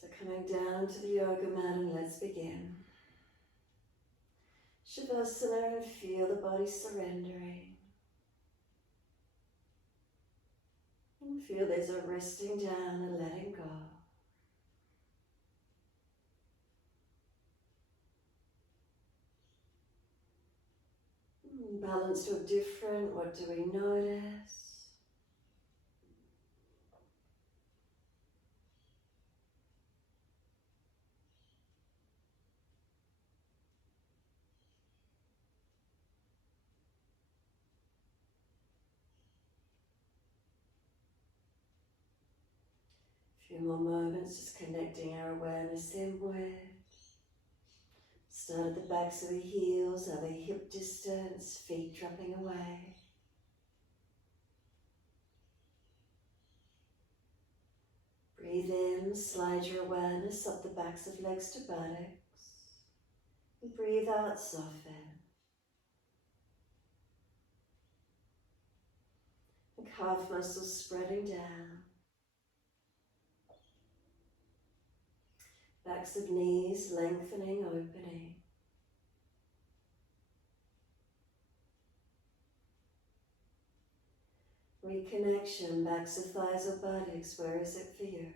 So coming down to the yoga mat, and let's begin. Shavasana, and feel the body surrendering. And feel there's a resting down and letting go. Balance or different, what do we notice? A few more moments, just connecting our awareness inward. Start at the backs of the heels, are they hip distance, feet dropping away. Breathe in, slide your awareness up the backs of legs to buttocks. And breathe out, soften. The calf muscles spreading down. Backs of knees lengthening, opening. Reconnection, backs of thighs or buttocks, where is it for you?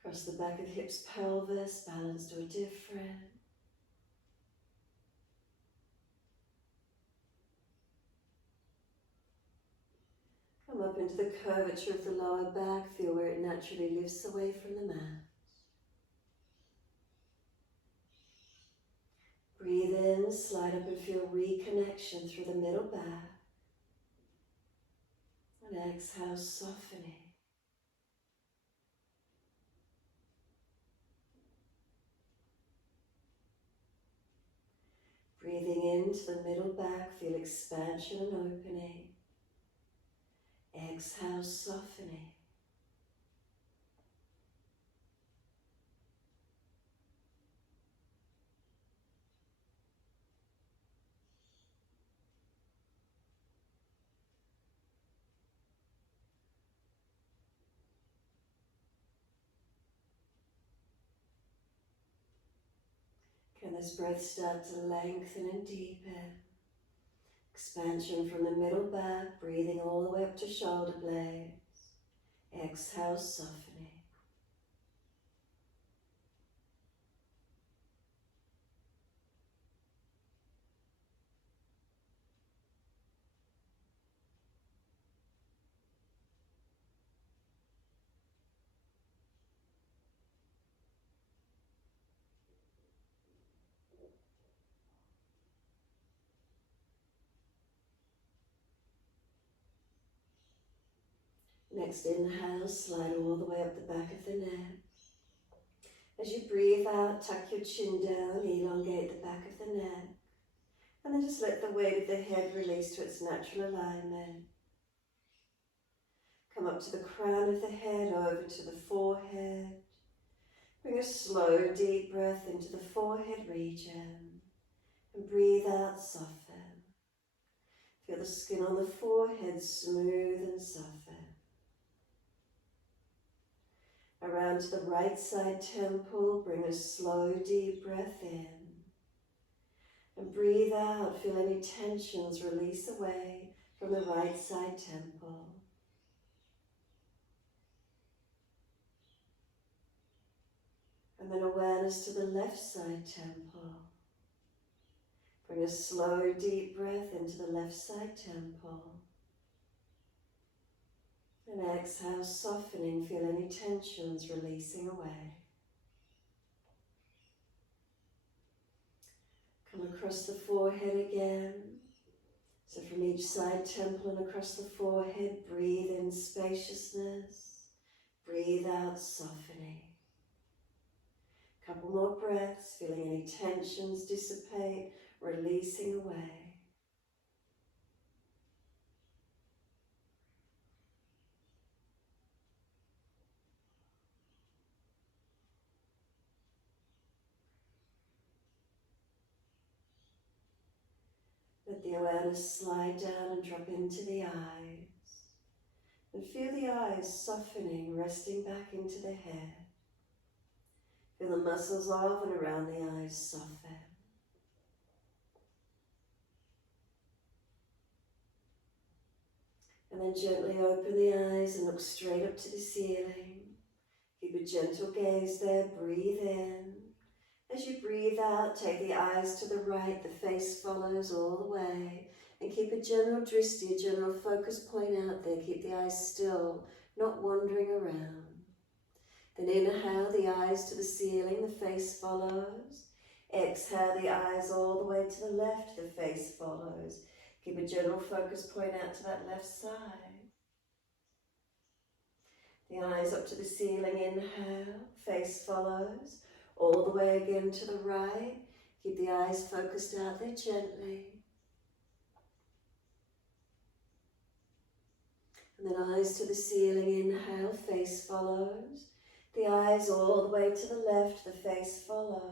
Across the back of hips, pelvis, balanced or different. Come up into the curvature of the lower back, feel where it naturally lifts away from the mat. Breathe in, slide up and feel reconnection through the middle back. And exhale, softening. Breathing into the middle back, feel expansion and opening. Exhale, softening. Can this breath start to lengthen and deepen? Expansion from the middle back, breathing all the way up to shoulder blades. Exhale, softening. Next inhale, slide all the way up the back of the neck. As you breathe out, tuck your chin down, elongate the back of the neck. And then just let the weight of the head release to its natural alignment. Come up to the crown of the head, over to the forehead. Bring a slow, deep breath into the forehead region. And breathe out, soften. Feel the skin on the forehead smooth and soften. Around to the right side temple, bring a slow, deep breath in. And breathe out, feel any tensions release away from the right side temple. And then awareness to the left side temple. Bring a slow, deep breath into the left side temple. And exhale, softening, feel any tensions releasing away. Come across the forehead again. So from each side temple and across the forehead, breathe in spaciousness. Breathe out, softening. Couple more breaths, feeling any tensions dissipate, releasing away. the awareness slide down and drop into the eyes. And feel the eyes softening, resting back into the head. Feel the muscles of and around the eyes soften. And then gently open the eyes and look straight up to the ceiling. Keep a gentle gaze there, breathe in. As you breathe out, take the eyes to the right, the face follows all the way. And keep a general drishti, a general focus point out there. Keep the eyes still, not wandering around. Then inhale, the eyes to the ceiling, the face follows. Exhale, the eyes all the way to the left, the face follows. Keep a general focus point out to that left side. The eyes up to the ceiling, inhale, face follows. All the way again to the right. Keep the eyes focused out there gently. And then eyes to the ceiling, inhale, face follows. The eyes all the way to the left, the face follows.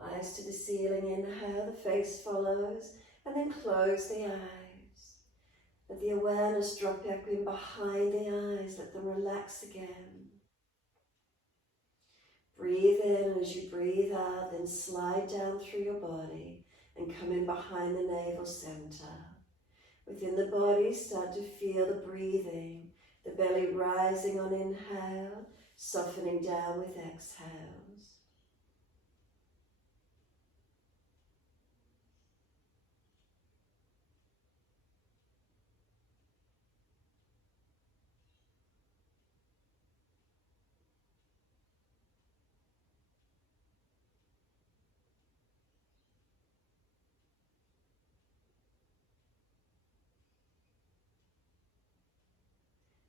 Eyes to the ceiling, inhale, the face follows, and then close the eyes. Let the awareness drop back in behind the eyes, let them relax again. Breathe in, and as you breathe out, then slide down through your body and come in behind the navel center. Within the body, start to feel the breathing, the belly rising on inhale, softening down with exhales.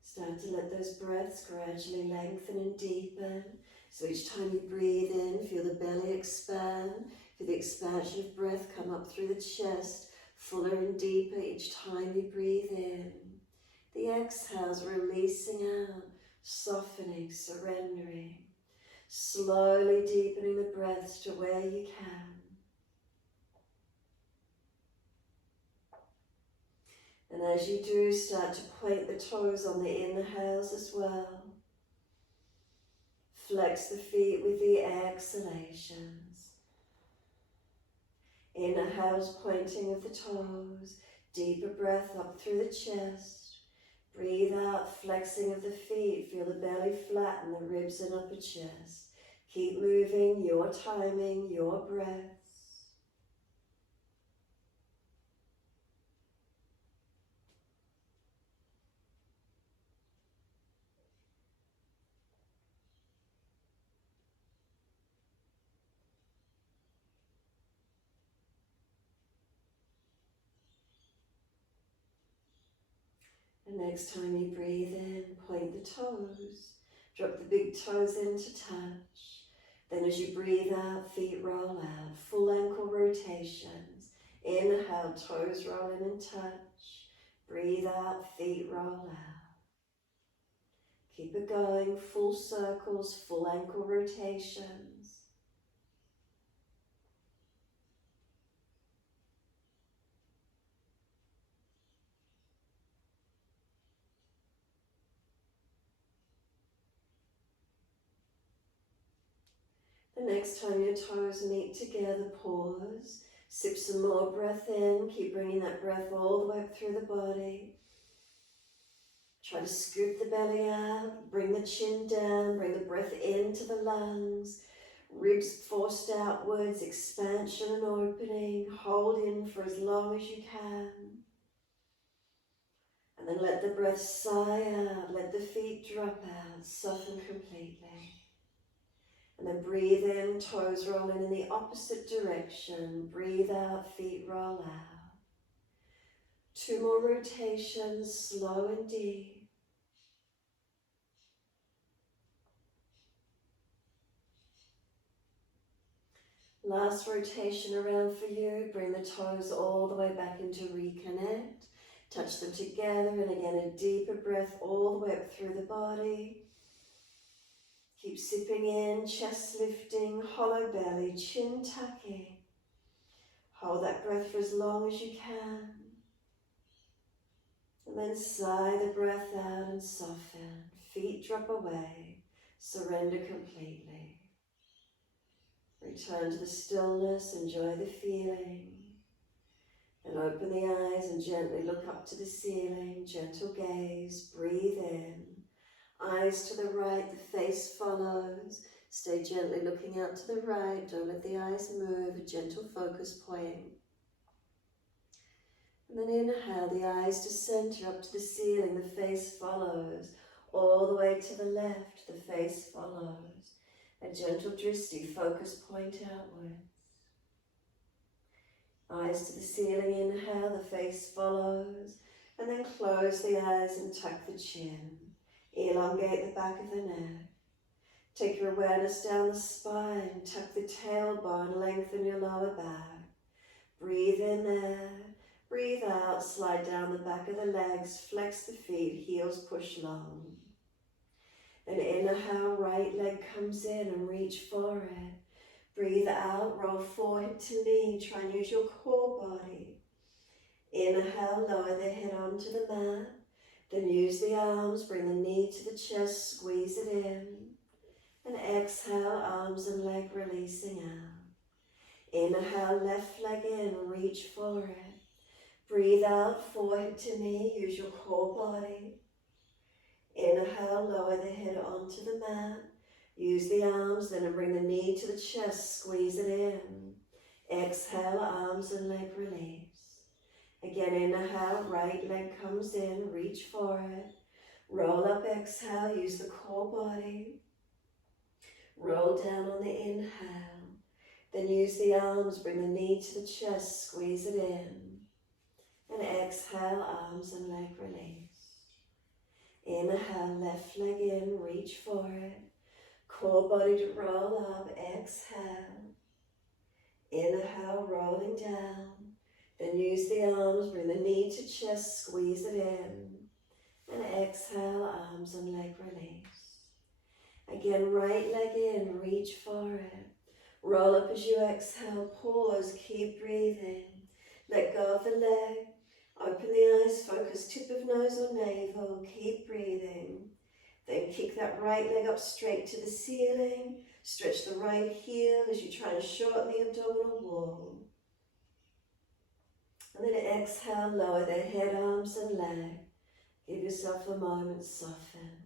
Start to let those breaths gradually lengthen and deepen. So each time you breathe in, feel the belly expand. Feel the expansion of breath come up through the chest, fuller and deeper each time you breathe in. The exhales releasing out, softening, surrendering. Slowly deepening the breaths to where you can. And as you do, start to point the toes on the inhales as well. Flex the feet with the exhalations. Inhales, pointing of the toes. Deeper breath up through the chest. Breathe out, flexing of the feet. Feel the belly flatten, the ribs and upper chest. Keep moving, your timing, your breath. And next time you breathe in, point the toes. Drop the big toes into touch. Then as you breathe out, feet roll out. Full ankle rotations. Inhale, toes roll in and touch. Breathe out, feet roll out. Keep it going, full circles, full ankle rotations. The next time your toes meet together, pause. Sip some more breath in. Keep bringing that breath all the way up through the body. Try to scoop the belly out. Bring the chin down. Bring the breath into the lungs. Ribs forced outwards. Expansion and opening. Hold in for as long as you can. And then let the breath sigh out. Let the feet drop out. Soften completely. And then breathe in, toes roll in the opposite direction. Breathe out, feet roll out. 2 more rotations, slow and deep. Last rotation around for you. Bring the toes all the way back into reconnect. Touch them together, and again a deeper breath all the way up through the body. Keep sipping in, chest lifting, hollow belly, chin tucking. Hold that breath for as long as you can. And then sigh the breath out and soften. Feet drop away. Surrender completely. Return to the stillness, enjoy the feeling. Then open the eyes and gently look up to the ceiling. Gentle gaze, breathe in. Eyes to the right, the face follows. Stay gently looking out to the right. Don't let the eyes move, a gentle focus point. And then inhale, the eyes to center up to the ceiling, the face follows. All the way to the left, the face follows. A gentle Drishti, focus point outwards. Eyes to the ceiling, inhale, the face follows. And then close the eyes and tuck the chin. Elongate the back of the neck. Take your awareness down the spine, tuck the tailbone, lengthen your lower back. Breathe in there. Breathe out, slide down the back of the legs, flex the feet, heels push long. Then inhale, right leg comes in and reach for it. Breathe out, roll forehead to knee, try and use your core body. Inhale, lower the head onto the mat. Then use the arms, bring the knee to the chest, squeeze it in. And exhale, arms and leg releasing out. Inhale, left leg in, reach for it. Breathe out, forehead to knee, use your core body. Inhale, lower the head onto the mat. Use the arms, then bring the knee to the chest, squeeze it in. Exhale, arms and leg release. Again, inhale, right leg comes in, reach for it. Roll up, exhale, use the core body. Roll down on the inhale. Then use the arms, bring the knee to the chest, squeeze it in. And exhale, arms and leg release. Inhale, left leg in, reach for it. Core body to roll up, exhale. Inhale, rolling down. Then use the arms, bring the knee to chest, squeeze it in. And exhale, arms and leg release. Again, right leg in, reach for it. Roll up as you exhale, pause, keep breathing. Let go of the leg. Open the eyes, focus tip of nose or navel, keep breathing. Then kick that right leg up straight to the ceiling. Stretch the right heel as you try to shorten the abdominal wall. And then exhale, lower the head, arms and leg. Give yourself a moment, soften.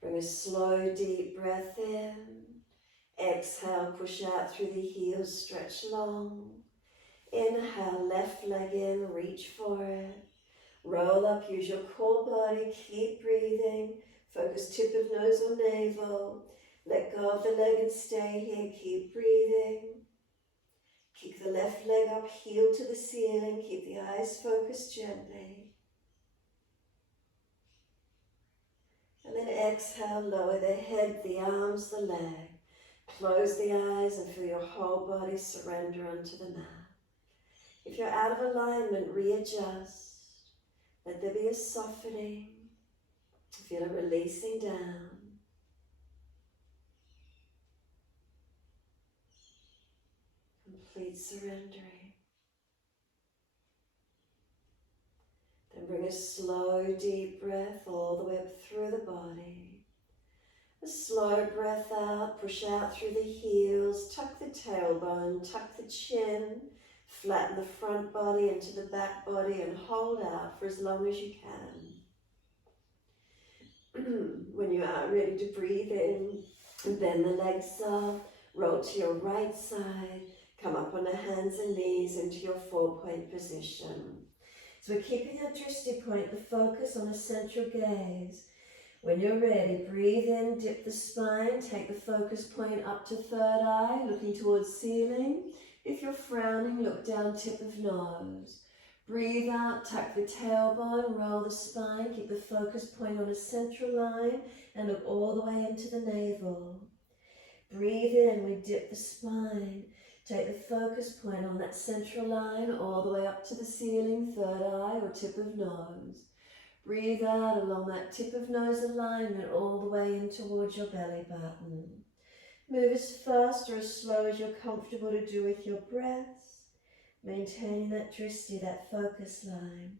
Bring a slow, deep breath in. Exhale, push out through the heels, stretch long. Inhale, left leg in, reach for it. Roll up, use your core body, keep breathing. Focus tip of nose or navel. Let go of the leg and stay here, keep breathing. Kick the left leg up, heel to the ceiling, keep the eyes focused gently. And then exhale, lower the head, the arms, the leg. Close the eyes and feel your whole body surrender onto the mat. If you're out of alignment, readjust. Let there be a softening. Feel it releasing down. Complete surrendering. Then bring a slow, deep breath all the way up through the body. A slow breath out, push out through the heels, tuck the tailbone, tuck the chin, flatten the front body into the back body and hold out for as long as you can. When you are ready to breathe in, bend the legs up, roll to your right side, come up on the hands and knees into your 4-point position. So we're keeping our Drishti point, the focus on a central gaze. When you're ready, breathe in, dip the spine, take the focus point up to third eye, looking towards ceiling. If you're frowning, look down tip of nose. Breathe out, tuck the tailbone, roll the spine, keep the focus point on a central line and look all the way into the navel. Breathe in, we dip the spine. Take the focus point on that central line all the way up to the ceiling, third eye or tip of nose. Breathe out along that tip of nose alignment all the way in towards your belly button. Move as fast or as slow as you're comfortable to do with your breaths, maintaining that drishti, that focus line.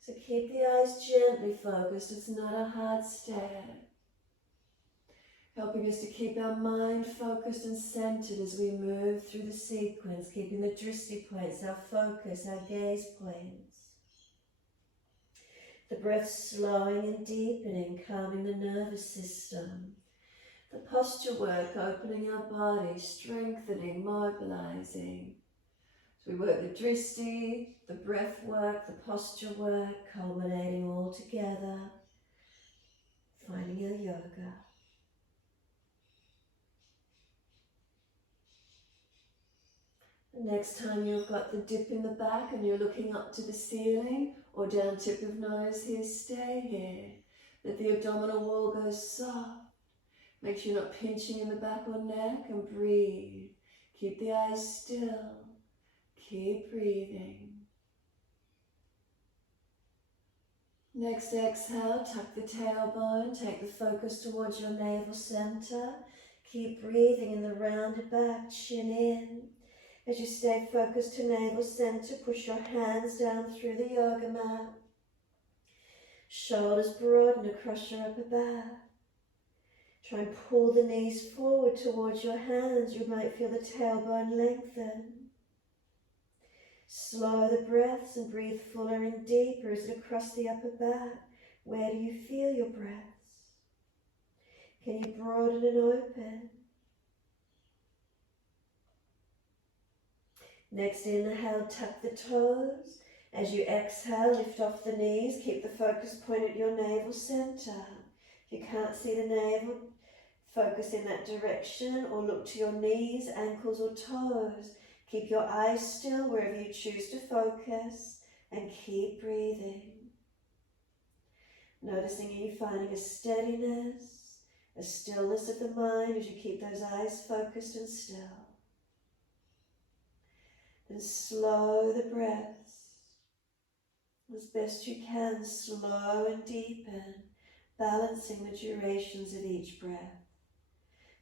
So keep the eyes gently focused, it's not a hard stare. Helping us to keep our mind focused and centered as we move through the sequence, keeping the drishti points, our focus, our gaze points. The breath slowing and deepening, calming the nervous system. The posture work, opening our body, strengthening, mobilizing. So we work the drishti, the breath work, the posture work, culminating all together, finding our yoga. The next time you've got the dip in the back and you're looking up to the ceiling or down tip of nose here, stay here. Let the abdominal wall go soft. Make sure you're not pinching in the back or neck, and breathe. Keep the eyes still. Keep breathing. Next exhale, tuck the tailbone, take the focus towards your navel center. Keep breathing in the rounded back, chin in. As you stay focused to navel center, push your hands down through the yoga mat. Shoulders broaden across your upper back. Try and pull the knees forward towards your hands. You might feel the tailbone lengthen. Slow the breaths and breathe fuller and deeper as it across the upper back. Where do you feel your breaths? Can you broaden and open? Next inhale, tuck the toes. As you exhale, lift off the knees. Keep the focus point at your navel center. If you can't see the navel, focus in that direction or look to your knees, ankles or toes. Keep your eyes still wherever you choose to focus and keep breathing. Noticing are you finding a steadiness, a stillness of the mind as you keep those eyes focused and still. Then slow the breaths as best you can, slow and deepen, balancing the durations of each breath.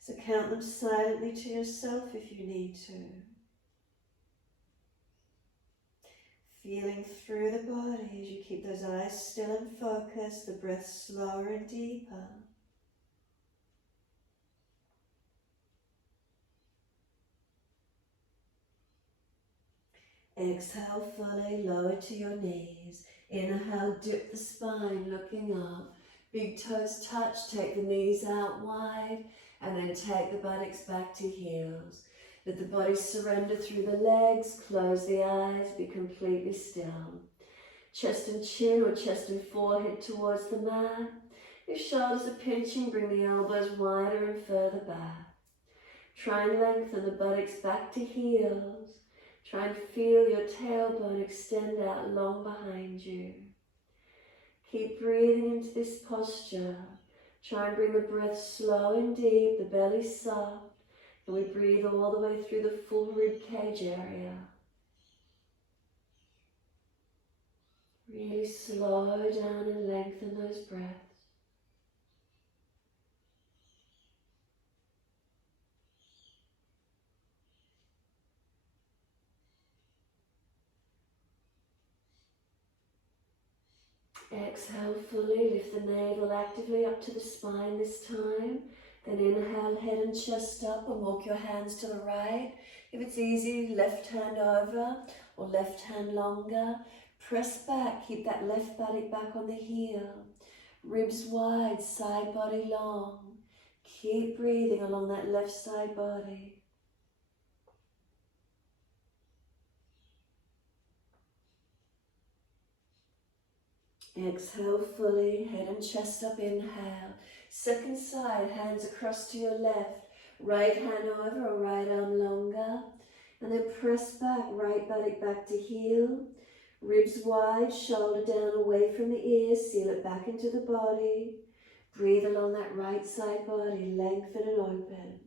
So count them silently to yourself if you need to. Feeling through the body as you keep those eyes still and focused, the breath slower and deeper. Exhale fully, lower to your knees. Inhale, dip the spine, looking up. Big toes touch, take the knees out wide, and then take the buttocks back to heels. Let the body surrender through the legs, close the eyes, be completely still. Chest and chin or chest and forehead towards the mat. If shoulders are pinching, bring the elbows wider and further back. Try and lengthen the buttocks back to heels. Try and feel your tailbone extend out long behind you. Keep breathing into this posture. Try and bring the breath slow and deep, the belly soft. And we breathe all the way through the full rib cage area. Really slow down and lengthen those breaths. Exhale fully, lift the navel actively up to the spine this time. Then inhale, head and chest up and walk your hands to the right. If it's easy, left hand over or left hand longer. Press back, keep that left buttock back on the heel. Ribs wide, side body long. Keep breathing along that left side body. Exhale fully, head and chest up, inhale. Second side, hands across to your left. Right hand over or right arm longer. And then press back, right buttock back to heel. Ribs wide, shoulder down away from the ears, seal it back into the body. Breathe along that right side body, lengthen and open.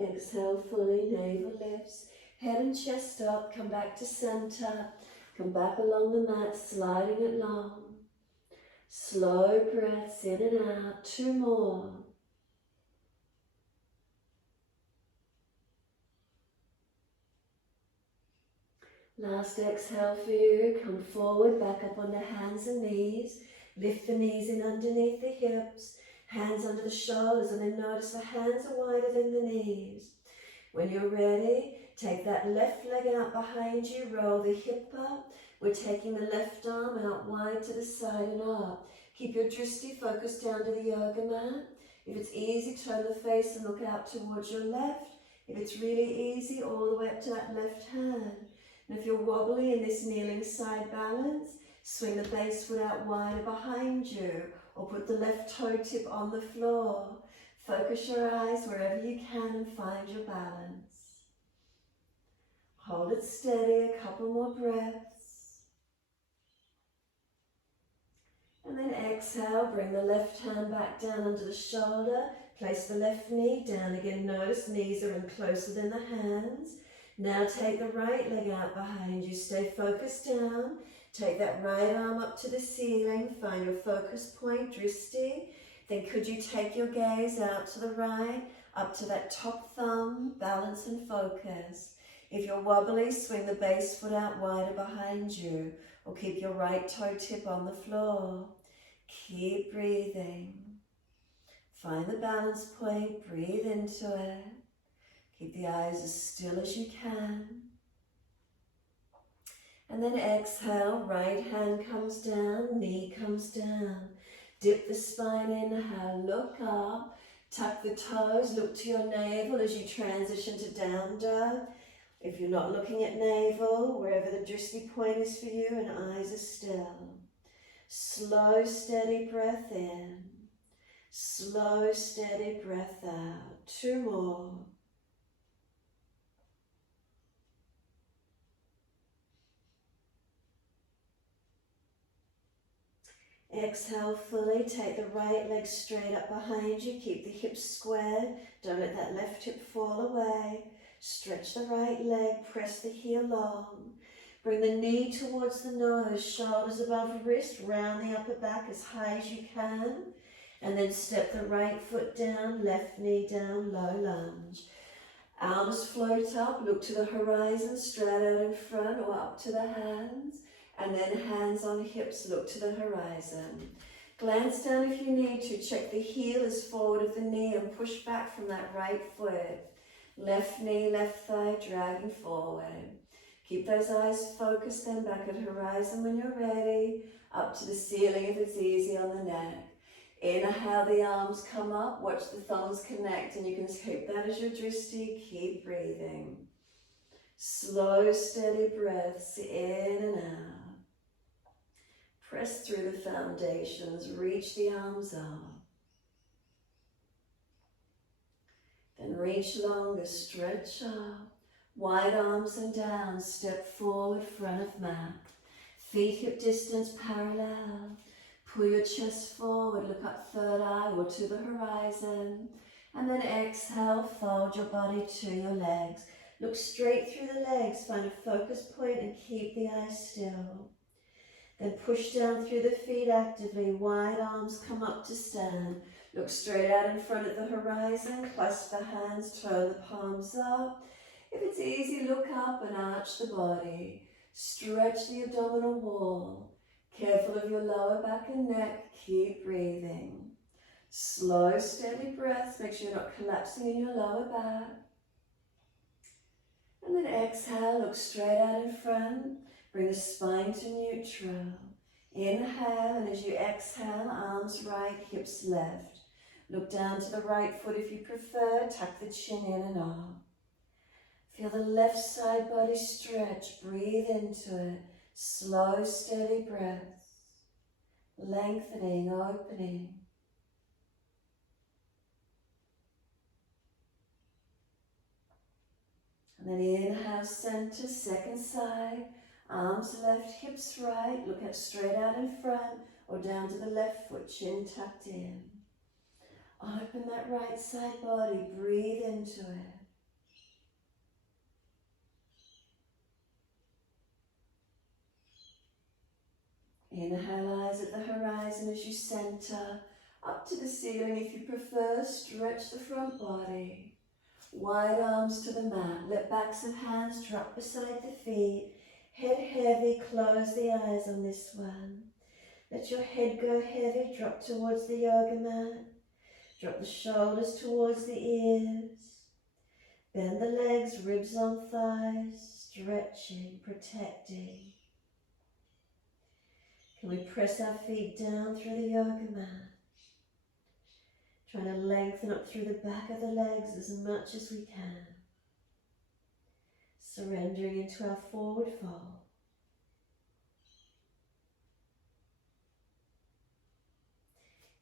Exhale fully, navel lifts. Head and chest up, come back to center. Come back along the mat, sliding it long. Slow breaths in and out, 2 more. Last exhale for you, come forward, back up on the hands and knees. Lift the knees in underneath the hips, hands under the shoulders, and then notice the hands are wider than the knees. When you're ready, take that left leg out behind you, roll the hip up. We're taking the left arm out wide to the side and up. Keep your drishti focused down to the yoga mat. If it's easy, turn the face and look out towards your left. If it's really easy, all the way up to that left hand. And if you're wobbly in this kneeling side balance, swing the base foot out wider behind you, or put the left toe tip on the floor. Focus your eyes wherever you can and find your balance. Hold it steady, a couple more breaths. And then exhale, bring the left hand back down under the shoulder. Place the left knee down again. Notice knees are in closer than the hands. Now take the right leg out behind you. Stay focused down. Take that right arm up to the ceiling. Find your focus point, drishti. Then could you take your gaze out to the right, up to that top thumb, balance and focus. If you're wobbly, swing the base foot out wider behind you, or keep your right toe tip on the floor. Keep breathing. Find the balance point, breathe into it. Keep the eyes as still as you can. And then exhale, right hand comes down, knee comes down. Dip the spine, inhale, look up. Tuck the toes, look to your navel as you transition to down dog. If you're not looking at navel, wherever the drishti point is for you and eyes are still. Slow, steady breath in. Slow, steady breath out. 2 more. Exhale fully, take the right leg straight up behind you, keep the hips squared, don't let that left hip fall away. Stretch the right leg, press the heel long. Bring the knee towards the nose, shoulders above wrist, round the upper back as high as you can. And then step the right foot down, left knee down, low lunge. Arms float up, look to the horizon, straight out in front or up to the hands. And then hands on hips, look to the horizon. Glance down if you need to. Check the heel is forward of the knee and push back from that right foot. Left knee, left thigh, dragging forward. Keep those eyes focused then back at horizon when you're ready. Up to the ceiling if it's easy on the neck. Inhale, the arms come up. Watch the thumbs connect and you can keep that as your drishti. Keep breathing. Slow, steady breaths in and out. Press through the foundations, reach the arms up. Then reach longer, stretch up. Wide arms and down, step forward, front of mat. Feet hip distance parallel. Pull your chest forward, look up third eye or to the horizon. And then exhale, fold your body to your legs. Look straight through the legs, find a focus point and keep the eyes still. Then push down through the feet actively, wide arms come up to stand. Look straight out in front at the horizon, clasp the hands, turn the palms up. If it's easy, look up and arch the body. Stretch the abdominal wall. Careful of your lower back and neck, keep breathing. Slow, steady breaths, make sure you're not collapsing in your lower back. And then exhale, look straight out in front. Bring the spine to neutral. Inhale, and as you exhale, arms right, hips left. Look down to the right foot if you prefer. Tuck the chin in and up. Feel the left side body stretch. Breathe into it. Slow, steady breaths. Lengthening, opening. And then inhale, center, second side. Arms left, hips right. Look out straight out in front or down to the left foot, chin tucked in. Open that right side body. Breathe into it. Inhale, eyes at the horizon as you center. Up to the ceiling if you prefer. Stretch the front body. Wide arms to the mat. Let backs of hands drop beside the feet. Head heavy, close the eyes on this one. Let your head go heavy, drop towards the yoga mat. Drop the shoulders towards the ears. Bend the legs, ribs on thighs, stretching, protecting. Can we press our feet down through the yoga mat? Trying to lengthen up through the back of the legs as much as we can. Surrendering into our forward fold.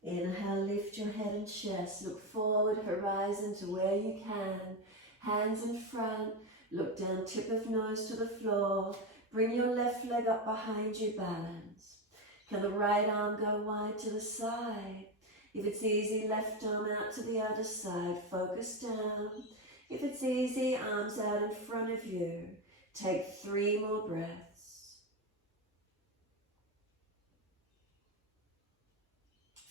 Inhale, lift your head and chest. Look forward, horizon to where you can. Hands in front. Look down, tip of nose to the floor. Bring your left leg up behind you, balance. Can the right arm go wide to the side? If it's easy, left arm out to the other side. Focus down. If it's easy, arms out in front of you. Take 3 more breaths.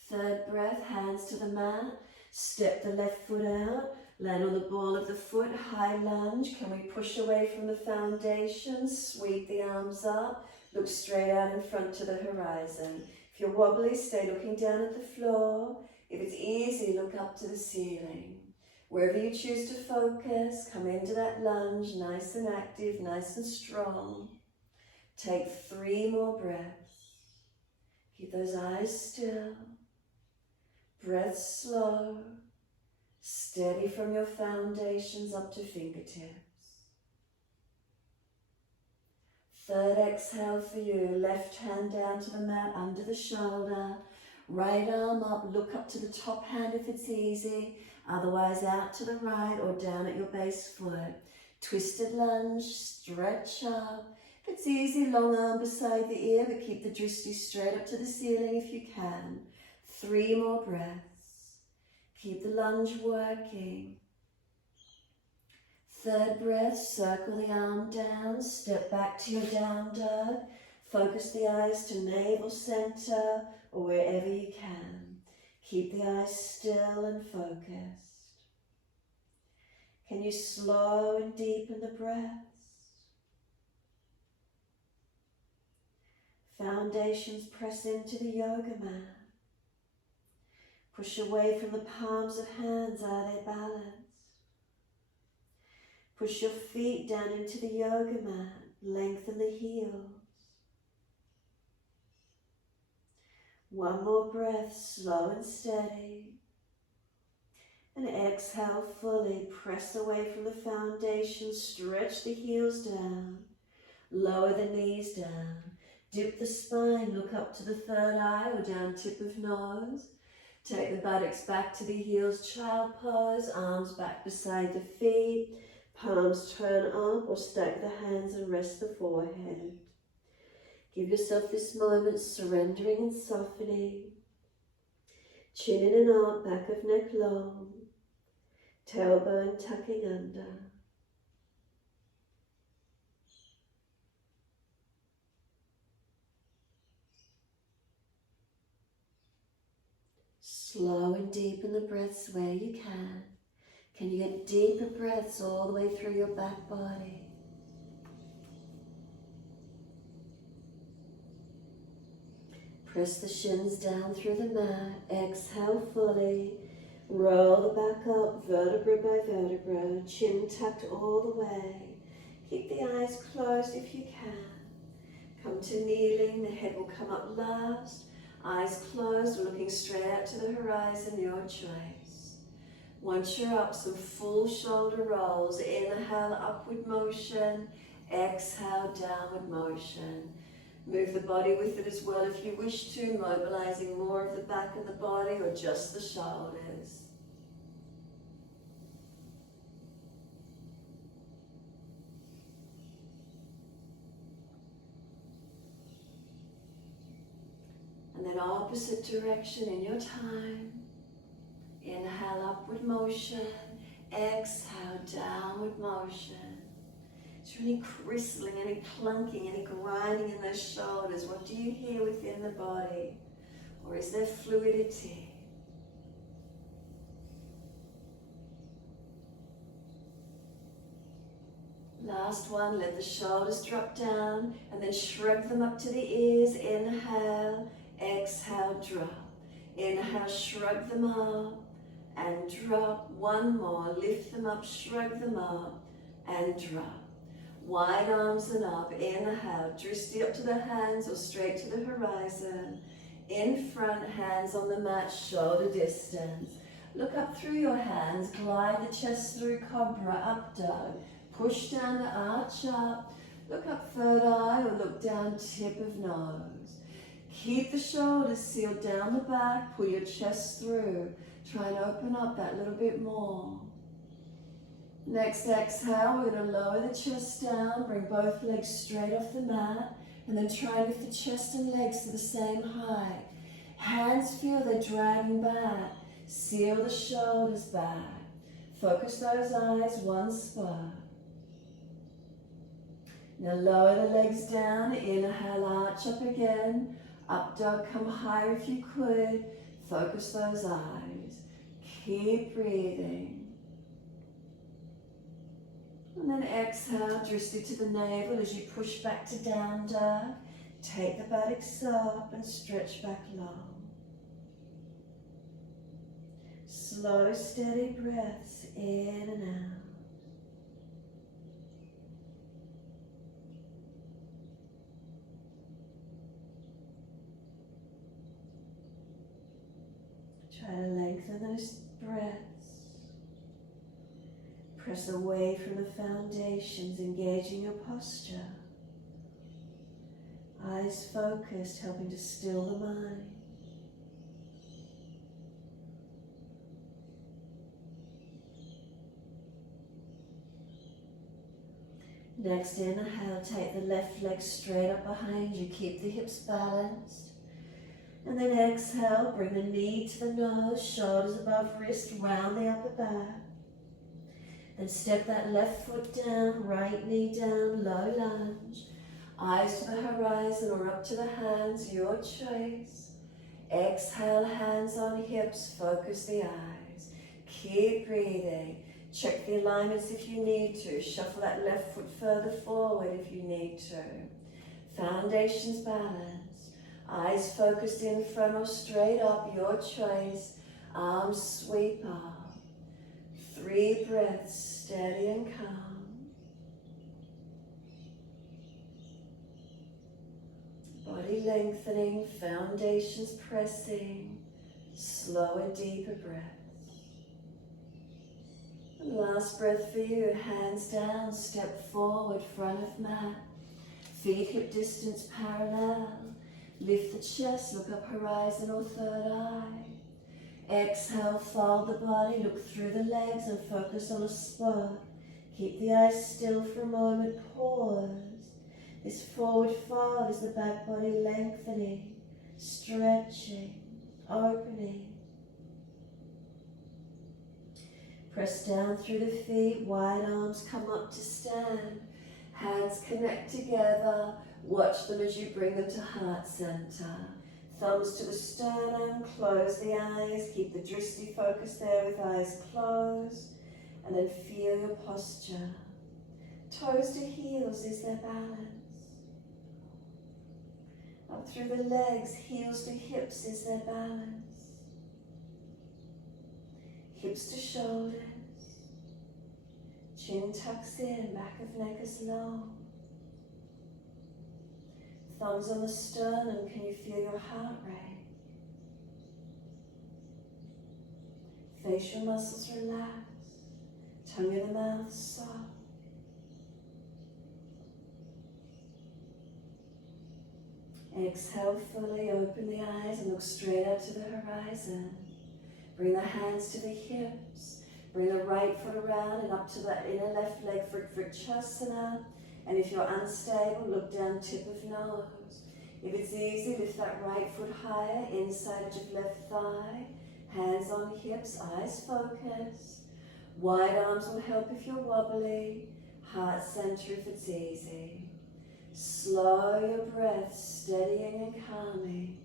Third breath, hands to the mat. Step the left foot out. Land on the ball of the foot, high lunge. Can we push away from the foundation? Sweep the arms up. Look straight out in front to the horizon. If you're wobbly, stay looking down at the floor. If it's easy, look up to the ceiling. Wherever you choose to focus, come into that lunge, nice and active, nice and strong. Take 3 more breaths. Keep those eyes still. Breath slow. Steady from your foundations up to fingertips. Third exhale for you. Left hand down to the mat, under the shoulder. Right arm up, look up to the top hand if it's easy. Otherwise out to the right or down at your base foot. Twisted lunge, stretch up. If it's easy, long arm beside the ear, but keep the drishti straight up to the ceiling if you can. 3 more breaths. Keep the lunge working. Third breath, circle the arm down, step back to your down dog. Focus the eyes to navel center or wherever you can. Keep the eyes still and focused. Can you slow and deepen the breaths? Foundations press into the yoga mat. Push away from the palms of hands, are they balanced? Push your feet down into the yoga mat, lengthen the heels. 1 more breath, slow and steady. And exhale fully, press away from the foundation, stretch the heels down, lower the knees down, dip the spine, look up to the third eye or down tip of nose. Take the buttocks back to the heels, child pose, arms back beside the feet, palms turn up or stack the hands and rest the forehead. Give yourself this moment, surrendering and softening. Chin in and out, back of neck long, tailbone tucking under. Slow and deepen the breaths where you can. Can you get deeper breaths all the way through your back body? Press the shins down through the mat. Exhale fully. Roll the back up, vertebra by vertebra. Chin tucked all the way. Keep the eyes closed if you can. Come to kneeling. The head will come up last. Eyes closed, looking straight out to the horizon, your choice. Once you're up, some full shoulder rolls. Inhale, upward motion. Exhale, downward motion. Move the body with it as well if you wish to, mobilizing more of the back of the body or just the shoulders. And then opposite direction in your time. Inhale, upward motion. Exhale, downward motion. Is there any crystling, any clunking, any grinding in those shoulders? What do you hear within the body? Or is there fluidity? Last one, let the shoulders drop down and then shrug them up to the ears. Inhale, exhale, drop. Inhale, shrug them up and drop. One more, lift them up, shrug them up and drop. Wide arms and up, inhale, Drishti up to the hands or straight to the horizon. In front, hands on the mat, shoulder distance. Look up through your hands, glide the chest through cobra, up dog. Push down the arch up, look up third eye or look down tip of nose. Keep the shoulders sealed down the back, pull your chest through. Try and open up that little bit more. Next exhale, we're going to lower the chest down, bring both legs straight off the mat, and then try and lift the chest and legs to the same height. Hands feel they're dragging back. Seal the shoulders back. Focus those eyes, one spot. Now lower the legs down, inhale, arch up again. Up dog, come higher if you could. Focus those eyes. Keep breathing. And then exhale, Drishti to the navel as you push back to down dog. Take the buttocks up and stretch back long. Slow, steady breaths in and out. Try to lengthen those breaths. Press away from the foundations, engaging your posture. Eyes focused, helping to still the mind. Next inhale, take the left leg straight up behind you. Keep the hips balanced. And then exhale, bring the knee to the nose, shoulders above wrist, round the upper back. Then step that left foot down, right knee down, low lunge. Eyes to the horizon or up to the hands, your choice. Exhale, hands on hips, focus the eyes. Keep breathing. Check the alignments if you need to. Shuffle that left foot further forward if you need to. Foundations balanced. Eyes focused in front or straight up, your choice. Arms sweep up. 3 breaths, steady and calm. Body lengthening, foundations pressing. Slower, deeper breaths. And last breath for you, hands down, step forward, front of mat. Feet hip distance parallel. Lift the chest, look up horizon or third eye. Exhale, fold the body, look through the legs and focus on a spot. Keep the eyes still for a moment, pause. This forward fold is the back body lengthening, stretching, opening. Press down through the feet, wide arms come up to stand. Hands connect together. Watch them as you bring them to heart center. Thumbs to the sternum, close the eyes. Keep the Drishti focus there with eyes closed. And then feel your posture. Toes to heels, is there balance? Up through the legs, heels to hips, is there balance? Hips to shoulders. Chin tucks in, back of neck is long. Thumbs on the sternum, can you feel your heart rate? Facial muscles relaxed, tongue in the mouth soft. Exhale fully, open the eyes and look straight up to the horizon. Bring the hands to the hips. Bring the right foot around and up to the inner left leg for Vrikshasana. And if you're unstable, look down tip of nose. If it's easy, lift that right foot higher, inside edge of left thigh. Hands on hips, eyes focused. Wide arms will help if you're wobbly. heart center if it's easy. Slow your breath, steadying and calming.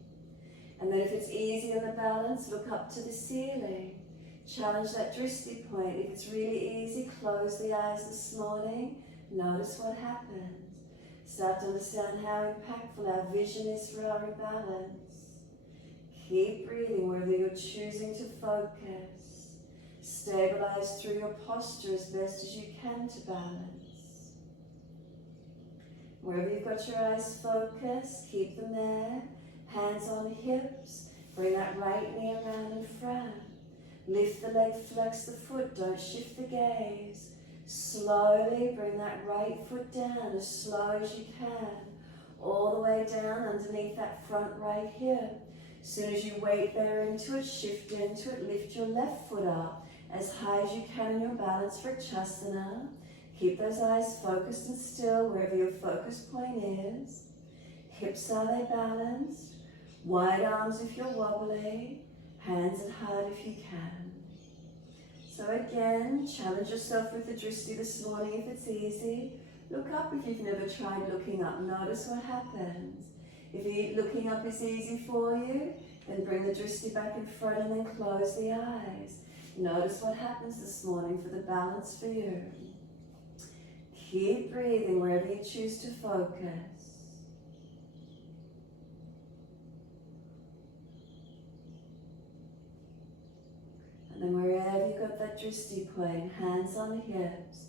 And then if it's easy on the balance, look up to the ceiling. Challenge that Drishti point. If it's really easy, close the eyes this morning. Notice what happens. Start to understand how impactful our vision is for our balance. Keep breathing wherever you're choosing to focus. Stabilize through your posture as best as you can to balance. Wherever you've got your eyes focused, keep them there. Hands on hips. Bring that right knee around in front. Lift the leg, flex the foot. Don't shift the gaze. Slowly bring that right foot down as slow as you can. All the way down underneath that front right hip. As soon as you weight there into it, shift into it. Lift your left foot up as high as you can in your balance for Chasana. Keep those eyes focused and still wherever your focus point is. Hips, are they balanced? Wide arms if you're wobbly. Hands at heart if you can. So again, challenge yourself with the Drishti this morning if it's easy. Look up if you've never tried looking up. Notice what happens. If looking up is easy for you, then bring the Drishti back in front and then close the eyes. Notice what happens this morning for the balance for you. Keep breathing wherever you choose to focus. And then wherever you've got that Drishti point, hands on hips,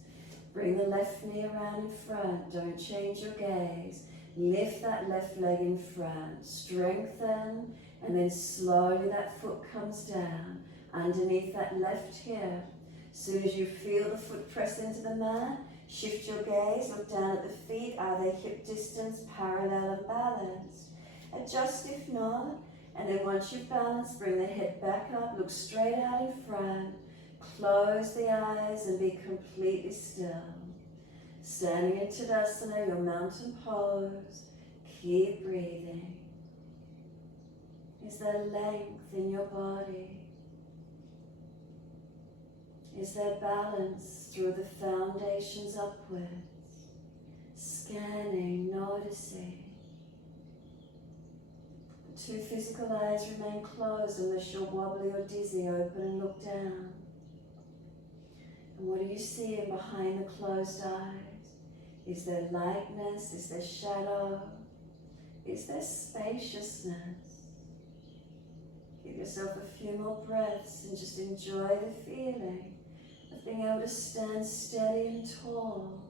bring the left knee around in front. Don't change your gaze. Lift that left leg in front. Strengthen, and then slowly that foot comes down underneath that left hip. As soon as you feel the foot press into the mat, shift your gaze, look down at the feet. Are they hip distance, parallel and balanced? Adjust if not, and then once you've balanced, bring the head back up, look straight out in front, close the eyes and be completely still. Standing in Tadasana, your mountain pose, keep breathing. Is there length in your body? Is there balance through the foundations upwards? Scanning, noticing. The two physical eyes remain closed unless you're wobbly or dizzy. Open and look down. And what do you see in behind the closed eyes? Is there lightness? Is there shadow? Is there spaciousness? Give yourself a few more breaths and just enjoy the feeling of being able to stand steady and tall.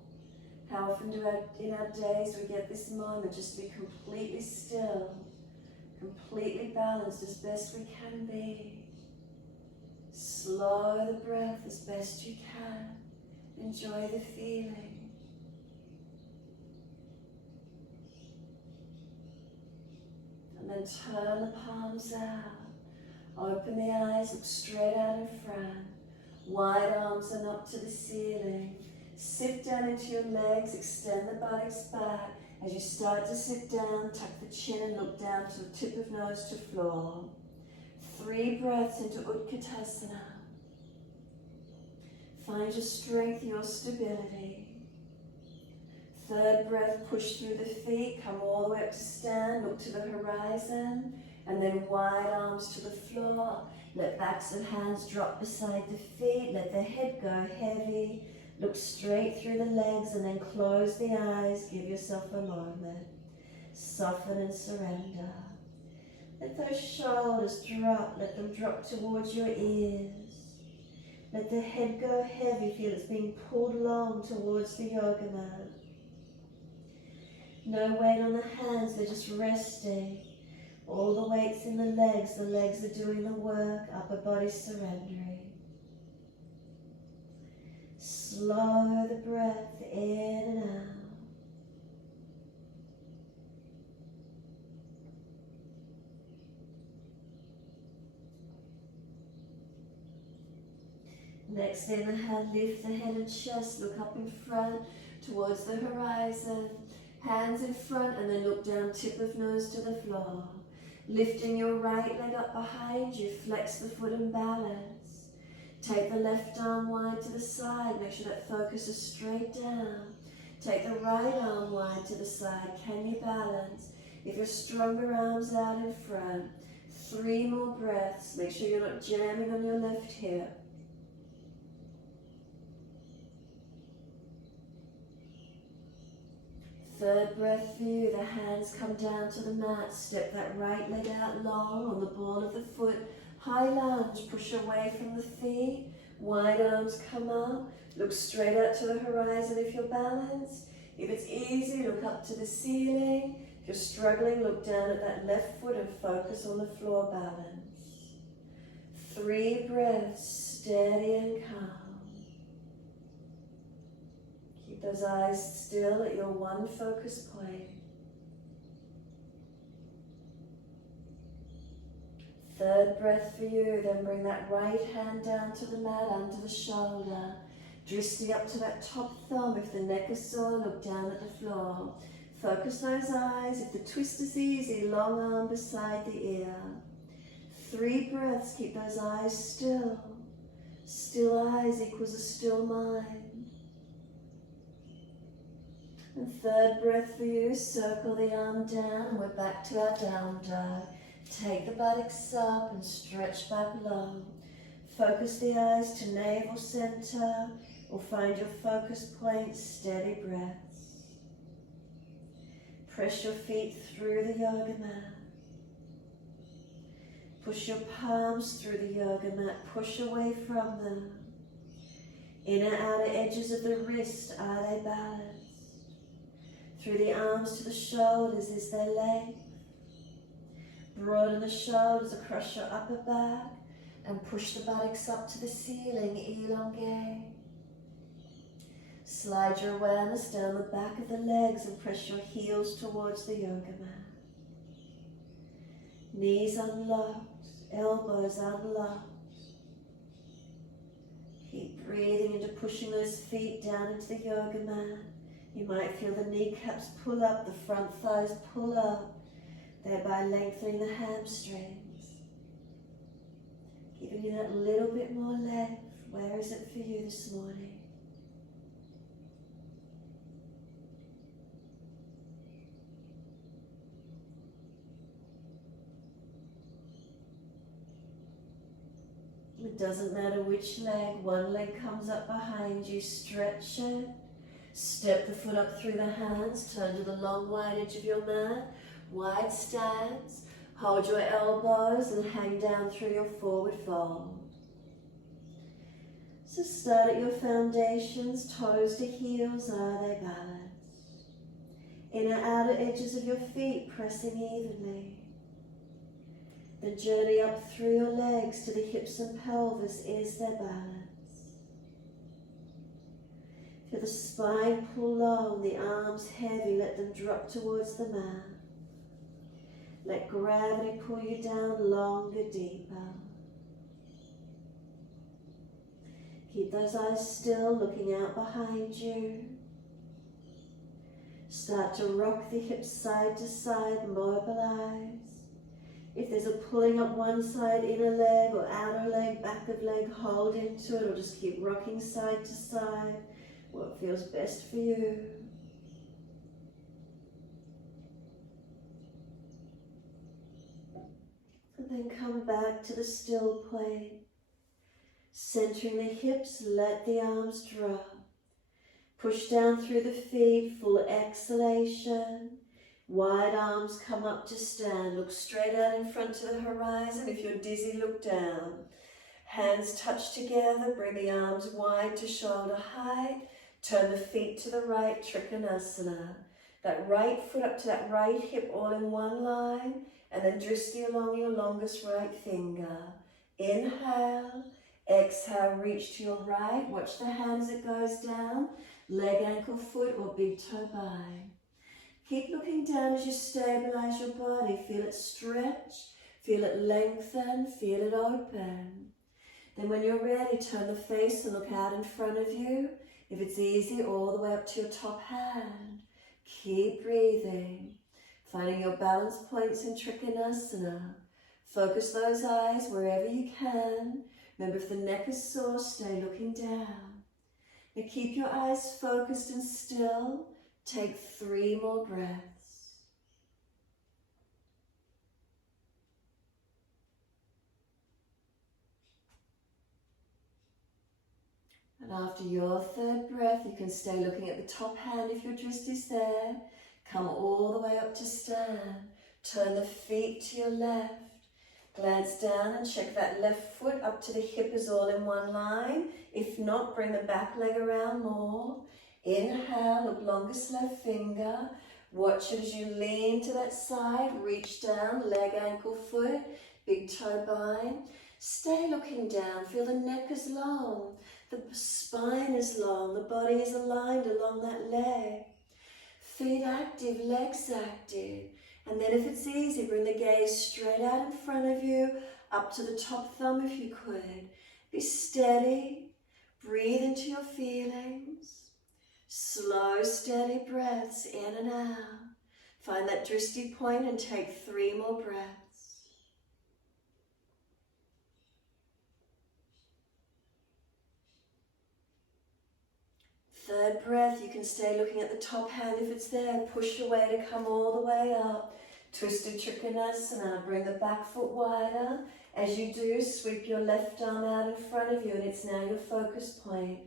How often in our days we get this moment just to be completely still, completely balanced as best we can be. Slow the breath as best you can. Enjoy the feeling. And then turn the palms out. Open the eyes, look straight out in front. Wide arms and up to the ceiling. Sit down into your legs, extend the buttocks back. As you start to sit down, tuck the chin and look down to the tip of nose to floor. 3 breaths into Utkatasana. Find your strength, your stability. 3rd breath, push through the feet, come all the way up to stand, look to the horizon, and then wide arms to the floor. Let backs of hands drop beside the feet, let the head go heavy. Look straight through the legs and then close the eyes. Give yourself a moment. Soften and surrender. Let those shoulders drop. Let them drop towards your ears. Let the head go heavy. Feel it's being pulled along towards the yoga mat. No weight on the hands. They're just resting. All the weight's in the legs. The legs are doing the work. Upper body surrendering. Slow the breath in and out. Next inhale, lift the head and chest, look up in front towards the horizon. Hands in front and then look down, tip of nose to the floor. Lifting your right leg up behind you, flex the foot and balance. Take the left arm wide to the side. Make sure that focus is straight down. Take the right arm wide to the side. Can you balance? If you're stronger, arms out in front. 3 more breaths. Make sure you're not jamming on your left hip. Third breath for you. The hands come down to the mat. Step that right leg out long on the ball of the foot. High lunge. Push away from the feet. Wide arms come up. Look straight out to the horizon if you're balanced. If it's easy, look up to the ceiling. If you're struggling, look down at that left foot and focus on the floor balance. 3 breaths, steady and calm. Keep those eyes still at your one focus point. Third breath for you, then bring that right hand down to the mat under the shoulder. Drishti up to that top thumb. If the neck is sore, look down at the floor. Focus those eyes. If the twist is easy, long arm beside the ear. 3 breaths, keep those eyes still. Still eyes equals a still mind. And third breath for you, circle the arm down, and we're back to our down dog. Take the buttocks up and stretch back low. Focus the eyes to navel center, or find your focus point, steady breaths. Press your feet through the yoga mat. Push your palms through the yoga mat, push away from them. Inner outer edges of the wrist, are they balanced? Through the arms to the shoulders, is there length? Broaden the shoulders across your upper back and push the buttocks up to the ceiling, elongate. Slide your awareness down the back of the legs and press your heels towards the yoga mat. Knees unlocked, elbows unlocked. Keep breathing into pushing those feet down into the yoga mat. You might feel the kneecaps pull up, the front thighs pull up, thereby lengthening the hamstrings. Giving you that little bit more length. Where is it for you this morning? It doesn't matter which leg. One leg comes up behind you, stretch it. Step the foot up through the hands, turn to the long wide edge of your mat. Wide stance. Hold your elbows and hang down through your forward fold. So start at your foundations, toes to heels, are they balanced? Inner outer edges of your feet pressing evenly. Then journey up through your legs to the hips and pelvis, is there balance? Feel the spine pull long, the arms heavy, let them drop towards the mat. Let gravity pull you down longer, deeper. Keep those eyes still, looking out behind you. Start to rock the hips side to side, mobilize. If there's a pulling up one side, inner leg or outer leg, back of leg, hold into it, or just keep rocking side to side. What feels best for you. And then come back to the still point. Centering the hips, let the arms drop. Push down through the feet, full exhalation. Wide arms come up to stand. Look straight out in front to the horizon. If you're dizzy, look down. Hands touch together. Bring the arms wide to shoulder height. Turn the feet to the right, Trikonasana. That right foot up to that right hip, all in one line. And then Drishti along your longest right finger. Inhale. Exhale, reach to your right. Watch the hand as it goes down. Leg, ankle, foot, or big toe bind. Keep looking down as you stabilize your body. Feel it stretch, feel it lengthen, feel it open. Then when you're ready, turn the face and look out in front of you. If it's easy, all the way up to your top hand. Keep breathing, finding your balance points in Trikonasana. Focus those eyes wherever you can. Remember, if the neck is sore, stay looking down. Now keep your eyes focused and still. Take 3 more breaths. And after your 3rd breath, you can stay looking at the top hand if your Drishti's there. Come all the way up to stand. Turn the feet to your left. Glance down and check that left foot up to the hip is all in one line. If not, bring the back leg around more. Inhale, look longest left finger. Watch it as you lean to that side. Reach down, leg, ankle, foot, big toe bind. Stay looking down. Feel the neck is long. The spine is long. The body is aligned along that leg. Feet active, legs active. And then if it's easy, bring the gaze straight out in front of you, up to the top thumb if you could. Be steady. Breathe into your feelings. Slow, steady breaths in and out. Find that Drishti point and take 3 more breaths. Third breath, you can stay looking at the top hand if it's there. Push your way to come all the way up. Twisted Trikonasana. Bring the back foot wider. As you do, sweep your left arm out in front of you, and it's now your focus point.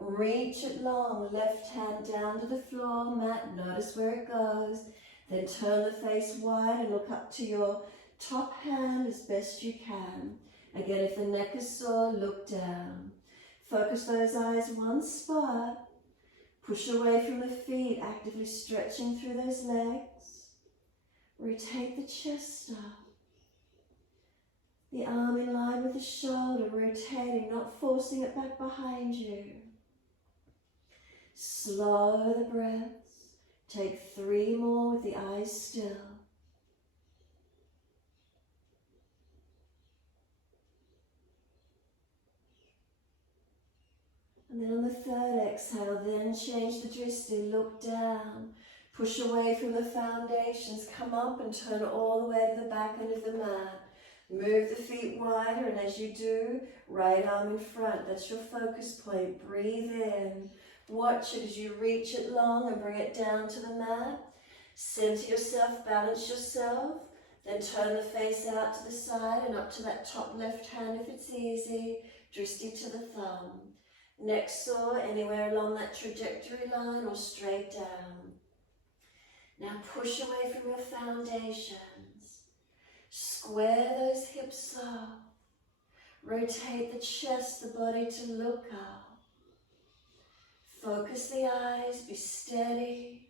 Reach it long. Left hand down to the floor mat. Notice where it goes. Then turn the face wide and look up to your top hand as best you can. Again, if the neck is sore, look down. Focus those eyes one spot. Push away from the feet, actively stretching through those legs. Rotate the chest up. The arm in line with the shoulder, rotating, not forcing it back behind you. Slow the breaths. Take 3 more with the eyes still. And then on the 3rd exhale, then change the Drishti, look down. Push away from the foundations, come up and turn all the way to the back end of the mat. Move the feet wider, and as you do, right arm in front, that's your focus point. Breathe in. Watch it as you reach it long and bring it down to the mat. Center yourself, balance yourself. Then turn the face out to the side and up to that top left hand if it's easy. Drishti to the thumb. Neck sore, anywhere along that trajectory line or straight down. Now push away from your foundations. Square those hips up. Rotate the chest, the body to look up. Focus the eyes, be steady.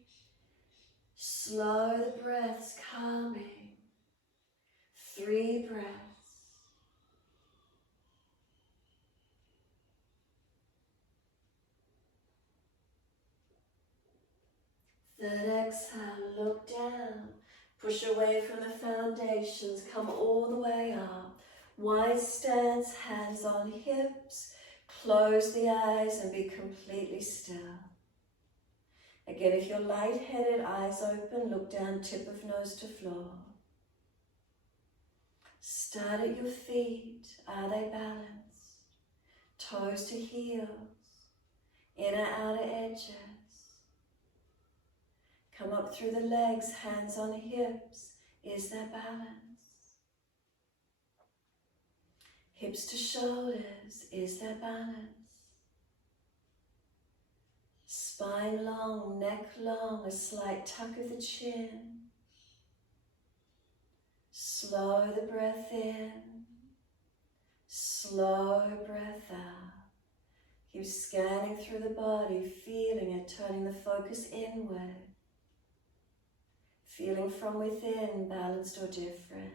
Slow the breaths, calming. 3 breaths. Third exhale, look down. Push away from the foundations, come all the way up. Wide stance, hands on hips. Close the eyes and be completely still. Again, if you're lightheaded, eyes open, look down, tip of nose to floor. Start at your feet. Are they balanced? Toes to heels. Inner, outer edges. Come up through the legs, hands on hips. Is there balance? Hips to shoulders. Is there balance? Spine long, neck long, a slight tuck of the chin. Slow the breath in. Slow breath out. Keep scanning through the body, feeling it, turning the focus inward. Feeling from within, balanced or different.